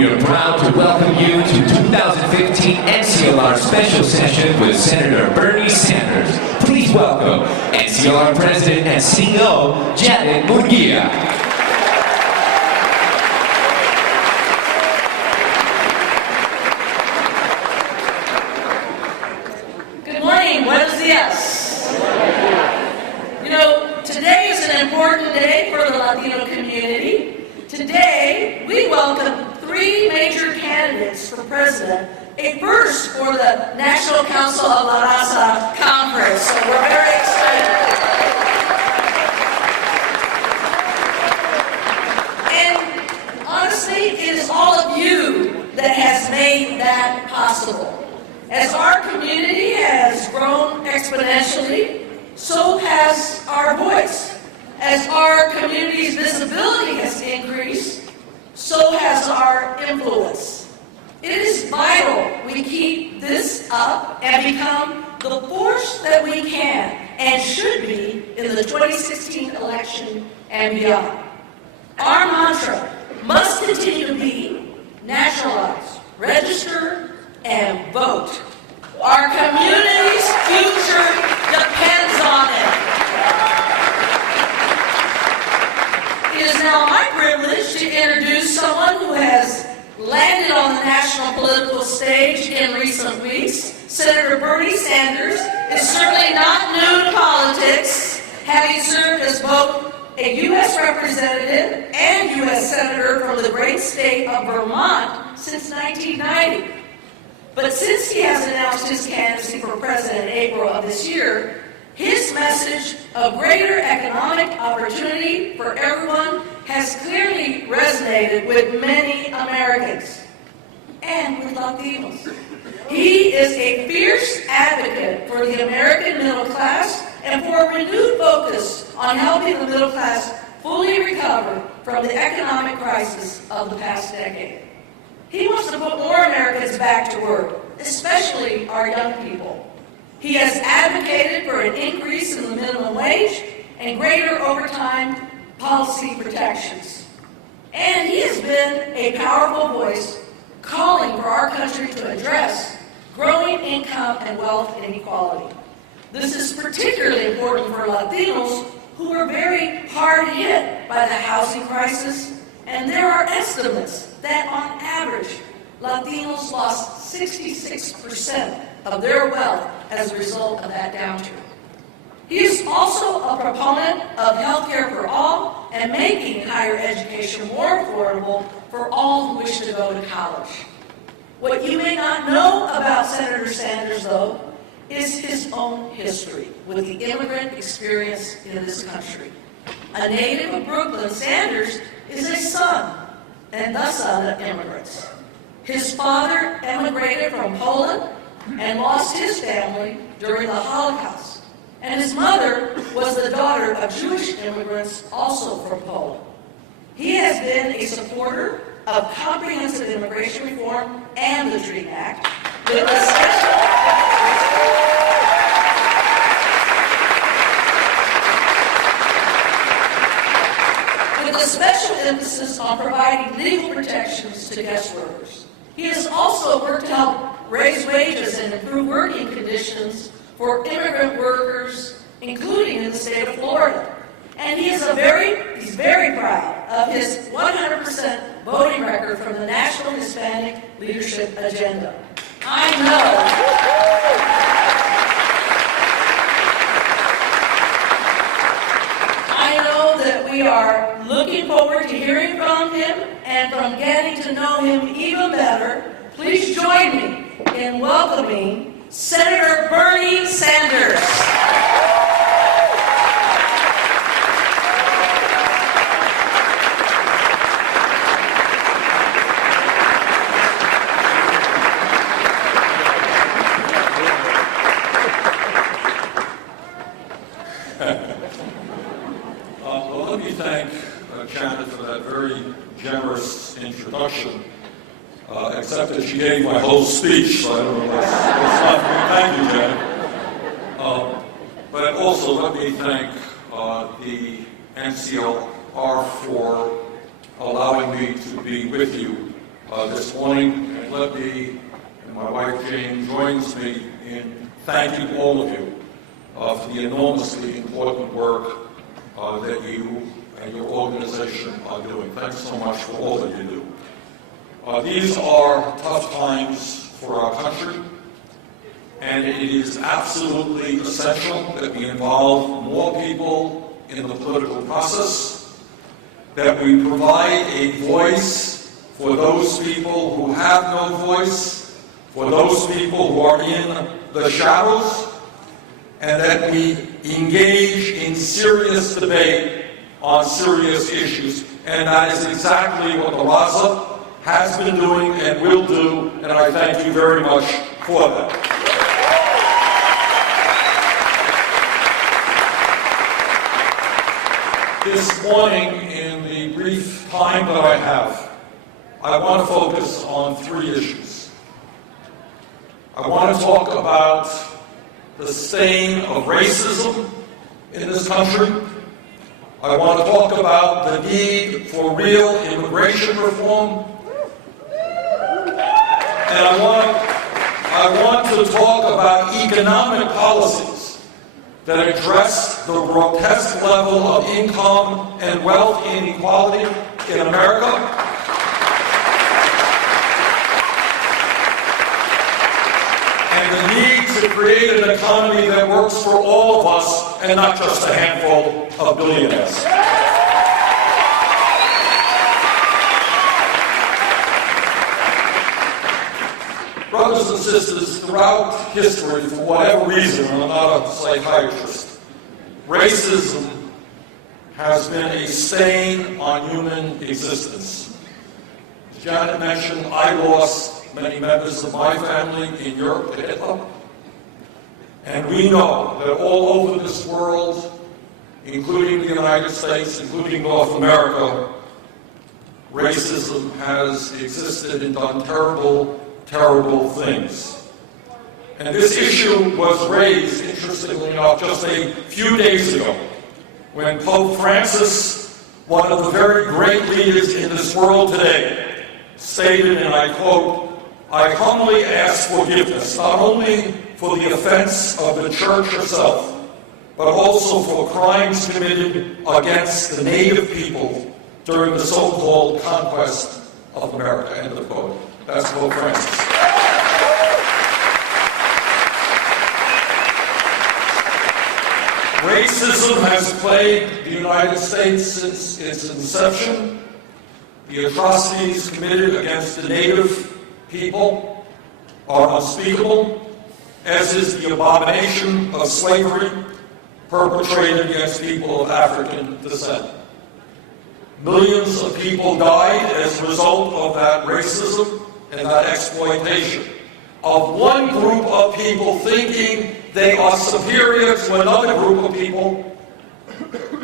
We are proud to welcome you to 2015 NCLR Special Session with Senator Bernie Sanders. Please welcome NCLR President and CEO, Janet Murguia. Today is an important day for the Latino community. Today, we welcome 3 major candidates for president, a first for the National Council of La Raza Conference. So we're very excited. And honestly, it is all of you that has made that possible. As our community has grown exponentially, so has our voice. As our community's visibility has increased, so has our influence. It is vital we keep this up and become the force that we can and should be in the 2016 election and beyond. Our mantra must continue to be nationalize, register, and vote. Our community's future depends on it. It is now my privilege to introduce someone who has landed on the national political stage in recent weeks. Senator Bernie Sanders is certainly not new to politics, having served as both a U.S. representative and U.S. senator from the great state of Vermont since 1990. But since he has announced his candidacy for president in April of this year, his message of greater economic opportunity for everyone has clearly resonated with many Americans and with Latinos. He is a fierce advocate for the American middle class and for a renewed focus on helping the middle class fully recover from the economic crisis of the past decade. He wants to put more Americans back to work, especially our young people. He has advocated for an increase in the minimum wage and greater overtime policy protections. And he has been a powerful voice calling for our country to address growing income and wealth inequality. This is particularly important for Latinos who are very hard hit by the housing crisis, and there are estimates that on average, Latinos lost 66% of their wealth as a result of that downturn. He is also a proponent of health care for all and making higher education more affordable for all who wish to go to college. What you may not know about Senator Sanders, though, is his own history with the immigrant experience in this country. A native of Brooklyn, Sanders is a son and the son of immigrants. His father emigrated from Poland and lost his family during the Holocaust. And his mother was the daughter of Jewish immigrants also from Poland. He has been a supporter of comprehensive immigration reform and the DREAM Act, with a special emphasis on providing legal protections to guest workers. He has also worked to help raise wages and improve working conditions for immigrant workers, including in the state of Florida. And he's very proud of his 100% voting record from the National Hispanic Leadership Agenda. I know that we are looking forward to hearing from him and from getting to know him even better. Please join me in welcoming Senator Bernie Sanders. Well, let me thank Janet for that very generous introduction, except that she gave my whole speech, so I don't know what's not for me. Thank you, Janet. But also let me thank the NCLR for allowing me to be with you this morning, and let me, and my wife Jane joins me in thanking all of you for the enormously important work that you and your organization are doing. Thanks so much for all that you do. These are tough times for our country, and it is absolutely essential that we involve more people in the political process, that we provide a voice for those people who have no voice, for those people who are in the shadows, and that we engage in serious debate on serious issues. And that is exactly what the Raza has been doing and will do, and I thank you very much for that. This morning, in the brief time that I have, I want to focus on three issues. I want to talk about the stain of racism in this country. I want to talk about the need for real immigration reform. And I want to talk about economic policies that address the grotesque level of income and wealth inequality in America. And the need to create an economy that works for all of us and not just a handful of billionaires. Brothers and sisters, throughout history, for whatever reason, and I'm not a psychiatrist, racism has been a stain on human existence. As Janet mentioned, I lost many members of my family in Europe to Hitler. And we know that all over this world, including the United States, including North America, racism has existed and done terrible things. And this issue was raised, interestingly enough, just a few days ago, when Pope Francis, one of the very great leaders in this world today, stated, and I quote, "I humbly ask forgiveness, not only for the offense of the church herself, but also for crimes committed against the native people during the so-called conquest of America," end of quote. That's Pope Francis. Racism has plagued the United States since its inception. The atrocities committed against the native people are unspeakable, as is the abomination of slavery perpetrated against people of African descent. Millions of people died as a result of that racism and that exploitation of one group of people thinking they are superior to another group of people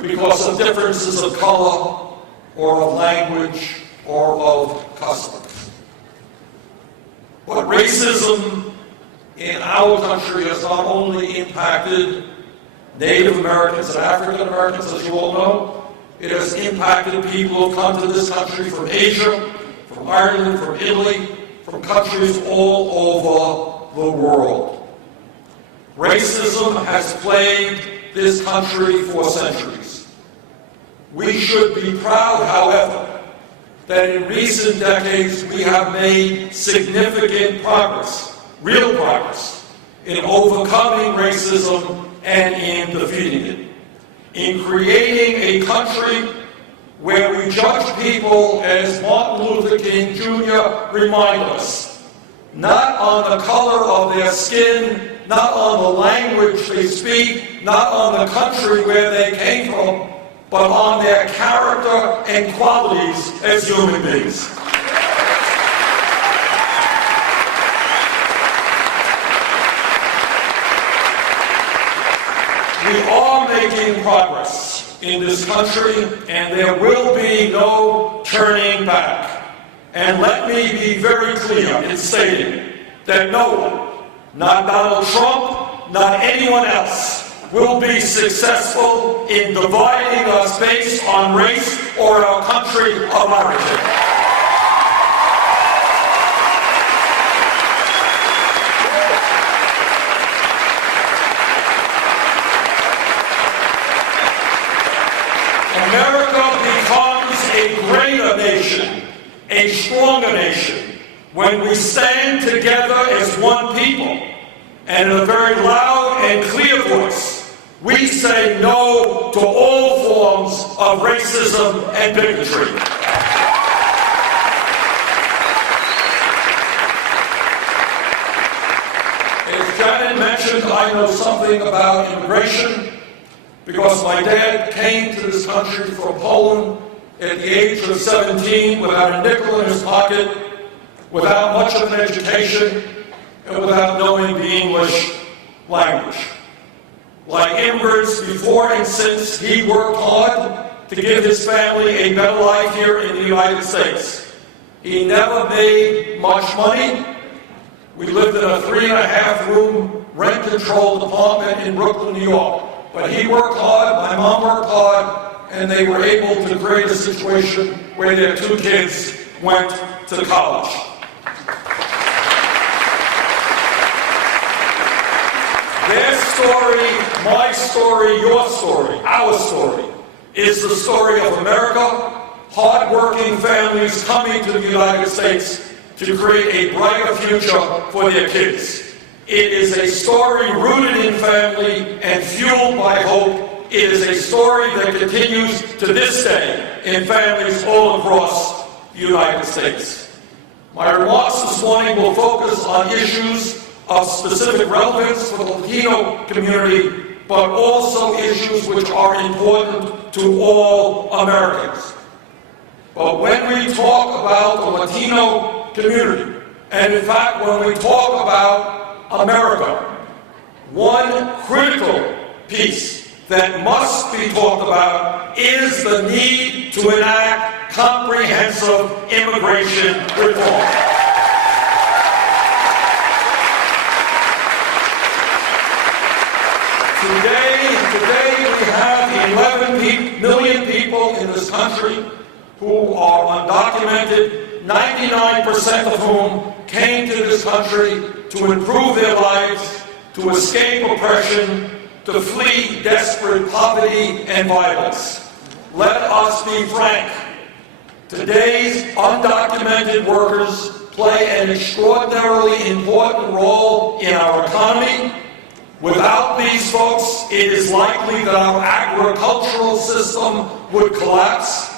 because of differences of color or of language or of customs. But racism in our country has not only impacted Native Americans and African Americans, as you all know, it has impacted people who come to this country from Asia, from Ireland, from Italy, from countries all over the world. Racism has plagued this country for centuries. We should be proud, however, that in recent decades we have made significant progress, real progress, in overcoming racism and in defeating it, in creating a country where we judge people, as Martin Luther King Jr. reminded us, not on the color of their skin, not on the language they speak, not on the country where they came from, but on their character and qualities as human beings. We are making progress in this country, and there will be no turning back. And let me be very clear in stating that no one, not Donald Trump, not anyone else, will be successful in dividing us based on race or our country of origin. greater nation, a stronger nation, when we stand together as one people, and in a very loud and clear voice, we say no to all forms of racism and bigotry. As Janet mentioned, I know something about immigration because my dad came to this country from Poland at the age of 17 without a nickel in his pocket, without much of an education, and without knowing the English language. Like immigrants before and since, he worked hard to give his family a better life here in the United States. He never made much money. We lived in a 3.5-room rent-controlled apartment in Brooklyn, New York. But he worked hard, my mom worked hard, and they were able to create a situation where their 2 kids went to college. Their story, my story, your story, our story, is the story of America, hard-working families coming to the United States to create a brighter future for their kids. It is a story rooted in family and fueled by hope. It is a story that continues to this day in families all across the United States. My remarks this morning will focus on issues of specific relevance for the Latino community, but also issues which are important to all Americans. But when we talk about the Latino community, and in fact when we talk about America, one critical piece that must be talked about is the need to enact comprehensive immigration reform. Today we have 11 million people in this country who are undocumented, 99% of whom came to this country to improve their lives, to escape oppression, to flee desperate poverty and violence. Let us be frank. Today's undocumented workers play an extraordinarily important role in our economy. Without these folks, it is likely that our agricultural system would collapse.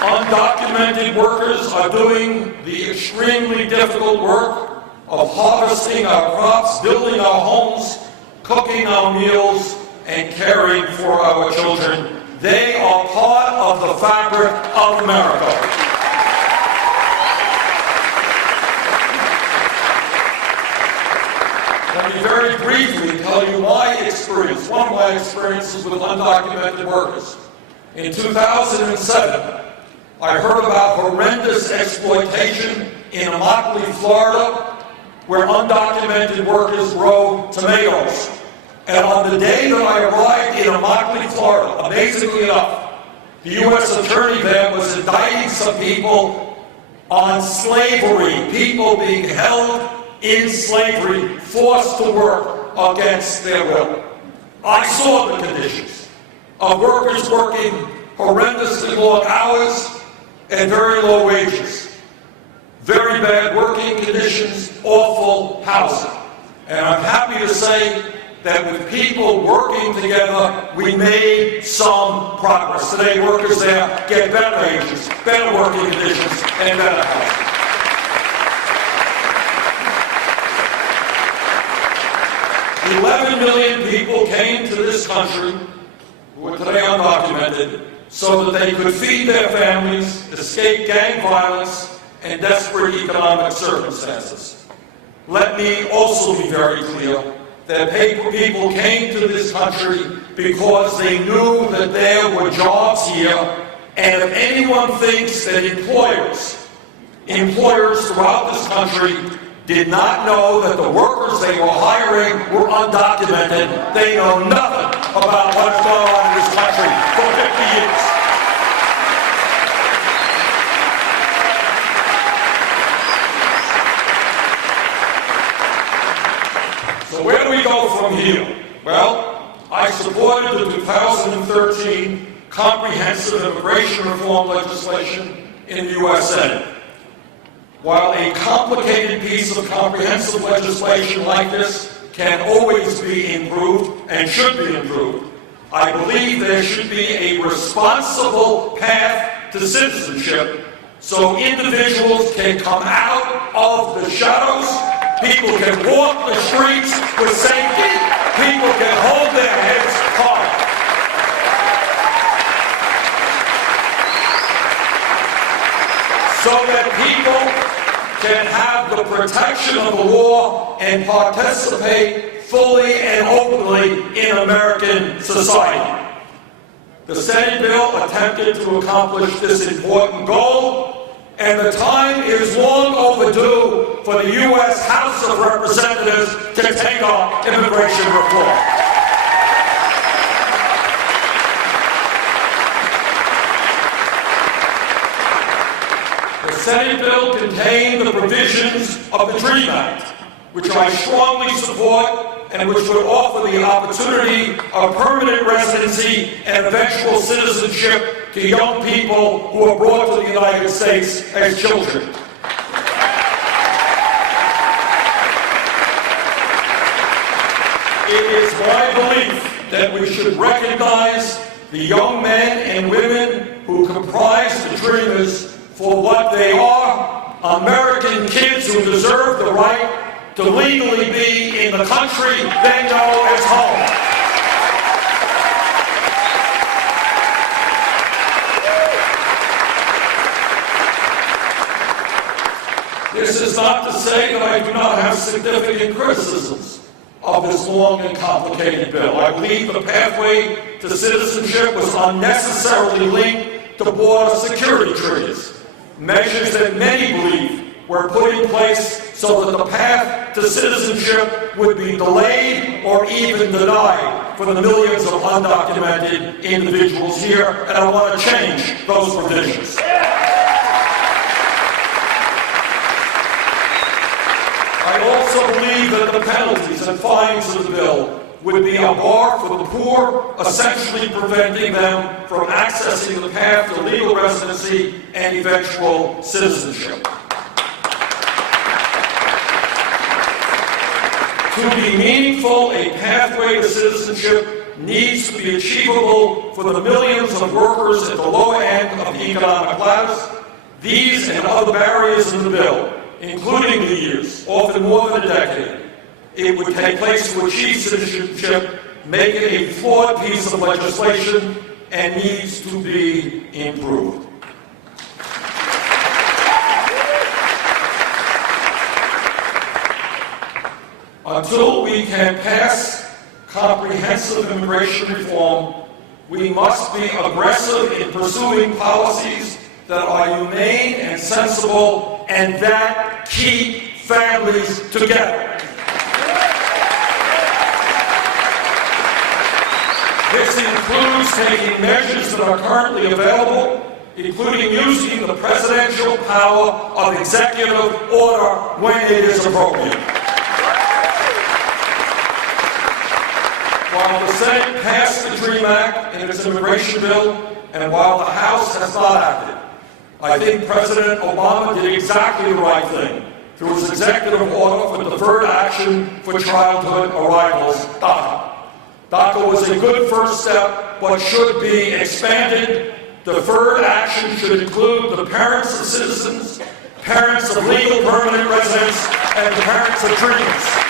Undocumented workers are doing the extremely difficult work of harvesting our crops, building our homes, cooking our meals, and caring for our children. They are part of the fabric of America. Let me very briefly tell you my experience, one of my experiences with undocumented workers. In 2007, I heard about horrendous exploitation in Immokalee, Florida, where undocumented workers grow tomatoes. And on the day that I arrived in Immokalee, Florida, amazingly enough, the U.S. attorney there was indicting some people on slavery, people being held in slavery, forced to work against their will. I saw the conditions of workers working horrendously long hours and very low wages. Very bad working conditions, awful housing. And I'm happy to say that with people working together, we made some progress. Today, workers there get better wages, better working conditions, and better housing. 11 million people came to this country who are today undocumented so that they could feed their families, escape gang violence, and desperate economic circumstances. Let me also be very clear that people came to this country because they knew that there were jobs here, and if anyone thinks that employers throughout this country did not know that the workers they were hiring were undocumented, they know nothing about what's going on in this country for 50 years. So where do we go from here? Well, I supported the 2013 comprehensive immigration reform legislation in the U.S. Senate. While a complicated piece of comprehensive legislation like this can always be improved and should be improved, I believe there should be a responsible path to citizenship so individuals can come out of the shadows, people can walk the streets with safety, people can hold their heads high. So that people can have the protection of the law and participate fully and openly in American society. The Senate bill attempted to accomplish this important goal, and the time is long overdue for the U.S. House of Representatives to take up immigration reform. The Senate bill contained the provisions of the DREAM Act, which I strongly support and which would offer the opportunity of permanent residency and eventual citizenship to young people who are brought to the United States as children. It is my belief that we should recognize the young men and women who comprise the Dreamers for what they are, American kids who deserve the right to legally be in the country they know as home. This is not to say that I do not have significant criticisms of this long and complicated bill. I believe the pathway to citizenship was unnecessarily linked to border security treaties, measures that many believe were put in place so that the path to citizenship would be delayed or even denied for the millions of undocumented individuals here, and I want to change those provisions. I also believe that the penalties and fines of the bill would be a bar for the poor, essentially preventing them from accessing the path to legal residency and eventual citizenship. To be meaningful, a pathway to citizenship needs to be achievable for the millions of workers at the lower end of the economic ladder. These and other barriers in the bill, including the years, often more than a decade, it would take place to achieve citizenship, make it a flawed piece of legislation, and needs to be improved. Until we can pass comprehensive immigration reform, we must be aggressive in pursuing policies that are humane and sensible and that keep families together. This includes taking measures that are currently available, including using the presidential power of executive order when it is appropriate. While the Senate passed the DREAM Act in its immigration bill, and while the House has not acted, I think President Obama did exactly the right thing through his executive order for deferred action for childhood arrivals, DACA. DACA was a good first step, but should be expanded. Deferred action should include the parents of citizens, parents of legal permanent residents, and the parents of Dreamers.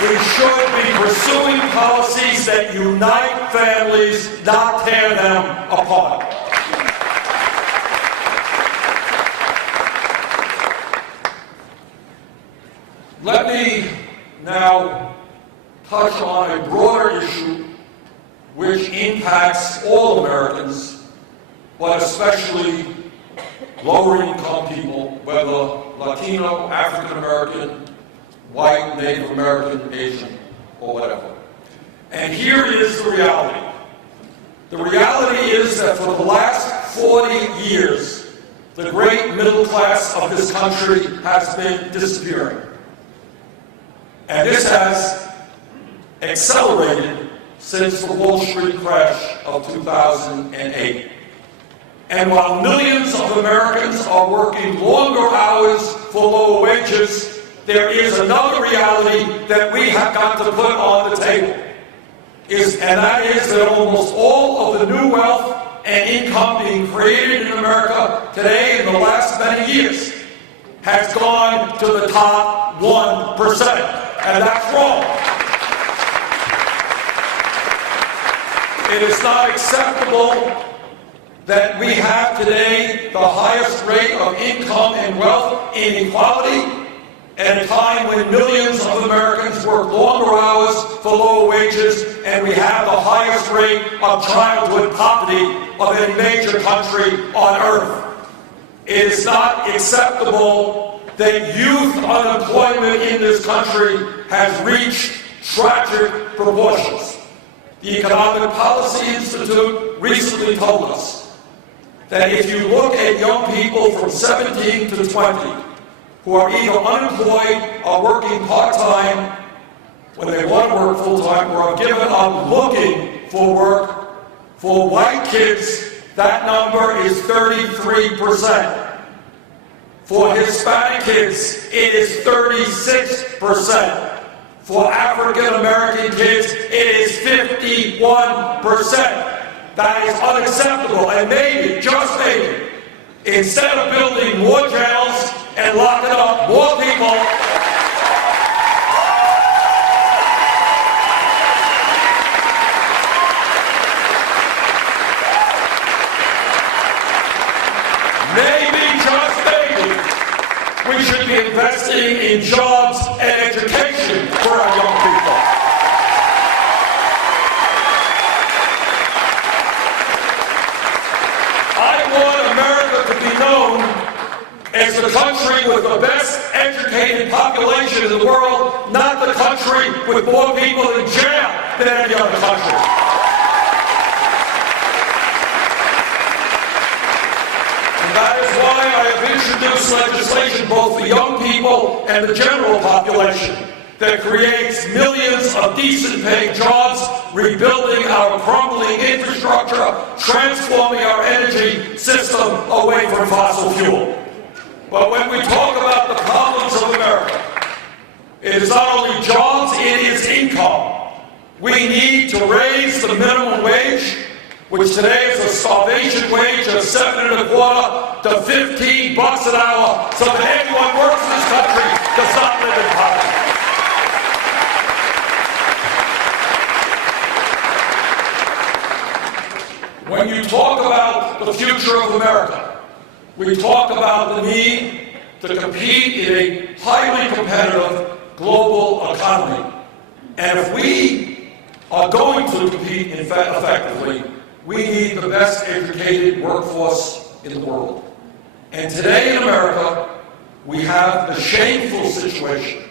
We should be pursuing policies that unite families, not tear them apart. Let me now touch on a broader issue which impacts all Americans, but especially lower-income people, whether Latino, African-American, white, Native American, Asian, or whatever. And here is the reality. The reality is that for the last 40 years, the great middle class of this country has been disappearing. has accelerated since the Wall Street crash of 2008. And while millions of Americans are working longer hours for lower wages, there is another reality that we have got to put on the table. And that is that almost all of the new wealth and income being created in America today in the last many years has gone to the top 1%. And that's wrong. It is not acceptable that we have today the highest rate of income and wealth inequality at a time when millions of Americans work longer hours for lower wages, and we have the highest rate of childhood poverty of any major country on earth. It is not acceptable that youth unemployment in this country has reached tragic proportions. The Economic Policy Institute recently told us that if you look at young people from 17 to 20 who are either unemployed or working part-time when they want to work full-time or are given up looking for work, for white kids, that number is 33%. For Hispanic kids, it is 36%. For African American kids, it is 51%. That is unacceptable. And maybe, just maybe, instead of building more jails and locking up more people, maybe, just maybe, we should be investing in jobs and education for our young people. I want America to be known as the country with the best educated population in the world, not the country with more people in jail than any other country. And that is why I have introduced legislation both for young people and the general population that creates millions of decent paying jobs, rebuilding our crumbling infrastructure, transforming our energy system away from fossil fuel. But when we talk about the problems of America, it is not only jobs, it is income. We need to raise the minimum wage, which today is a starvation wage of $7.25 to $15 an hour, so that anyone who works in this country does not live in poverty. When you talk about the future of America, we talk about the need to compete in a highly competitive global economy. And if we are going to compete effectively, we need the best educated workforce in the world. And today in America, we have the shameful situation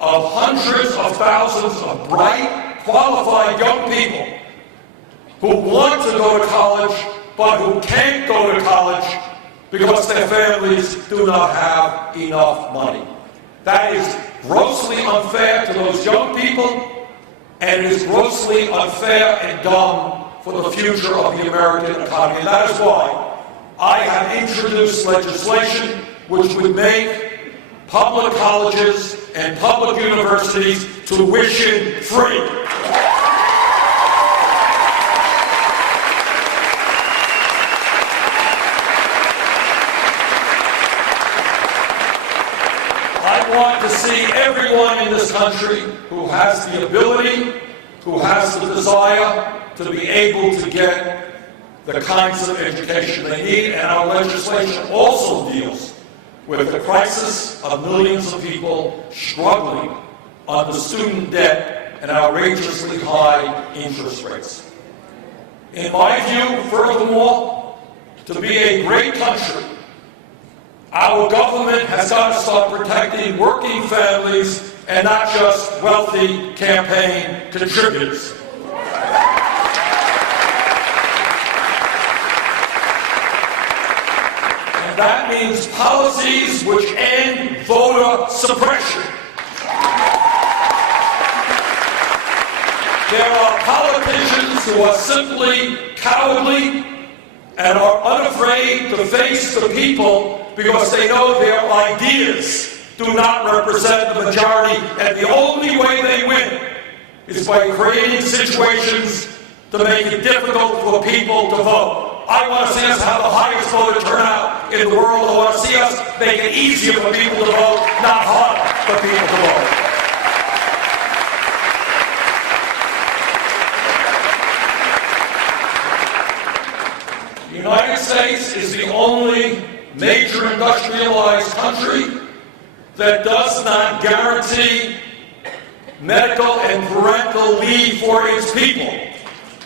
of hundreds of thousands of bright, qualified young people who want to go to college, but who can't go to college because their families do not have enough money. That is grossly unfair to those young people, and it is grossly unfair and dumb for the future of the American economy. And that is why I have introduced legislation which would make public colleges and public universities tuition free. I want to see everyone in this country who has the ability, who has the desire to be able to get the kinds of education they need, and our legislation also deals with the crisis of millions of people struggling under student debt and outrageously high interest rates. In my view, furthermore, to be a great country, our government has got to start protecting working families and not just wealthy campaign contributors. And that means policies which end voter suppression. politicians who are simply cowardly and are unafraid to face the people because they know their ideas do not represent the majority, and the only way they win is by creating situations to make it difficult for people to vote. I want to see us have the highest voter turnout in the world. I want to see us make it easier for people to vote, not harder for people to vote. The United States is the only major industrialized country that does not guarantee medical and parental leave for its people.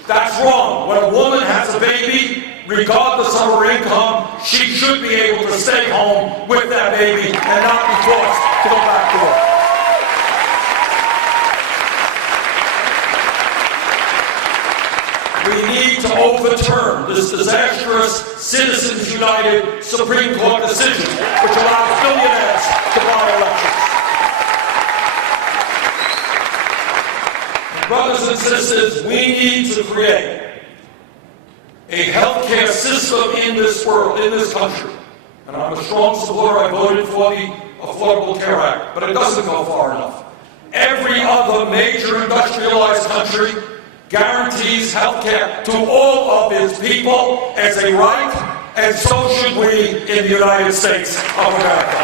That's wrong. When a woman has a baby, regardless of her income, she should be able to stay home with that baby and not be forced to go back to work. We need to overturn this disastrous Citizens United Supreme Court decision, which allows billionaires to buy elections. Brothers and sisters, we need to create a healthcare system in this world, in this country. And I'm a strong supporter. I voted for the Affordable Care Act, but it doesn't go far enough. Every other major industrialized country guarantees healthcare to all of its people as a right, and so should we in the United States of America.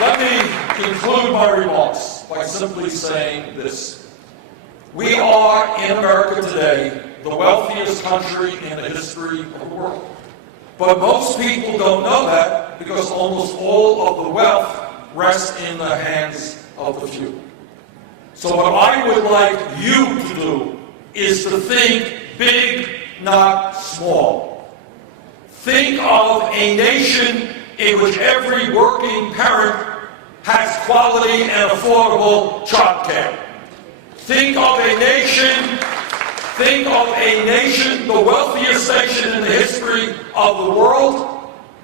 Let me conclude my remarks by simply saying this. We are, in America today, the wealthiest country in the history of the world. But most people don't know that because almost all of the wealth rests in the hands of the few. So what I would like you to do is to think big, not small. Think of a nation in which every working parent has quality and affordable child care. Think of a nation, the wealthiest nation in the history of the world,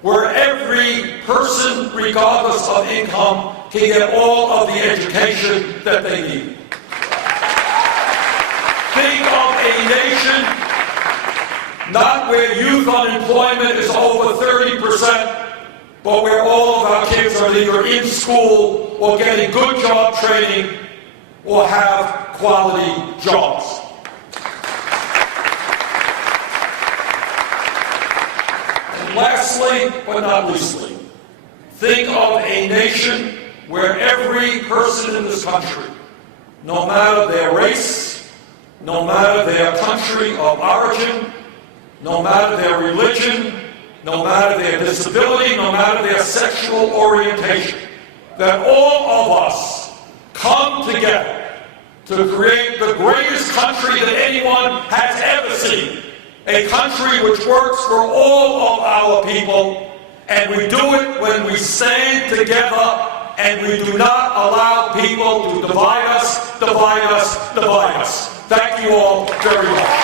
where every person, regardless of income, can get all of the education that they need. Think of a nation not where youth unemployment is over 30%, but where all of our kids are either in school or getting good job training or have quality jobs. And lastly, but not leastly, think of a nation where every person in this country, no matter their race, no matter their country of origin, no matter their religion, no matter their disability, no matter their sexual orientation, that all of us come together to create the greatest country that anyone has ever seen, a country which works for all of our people, and we do it when we stand together and we do not allow people to divide us. Thank you all very much.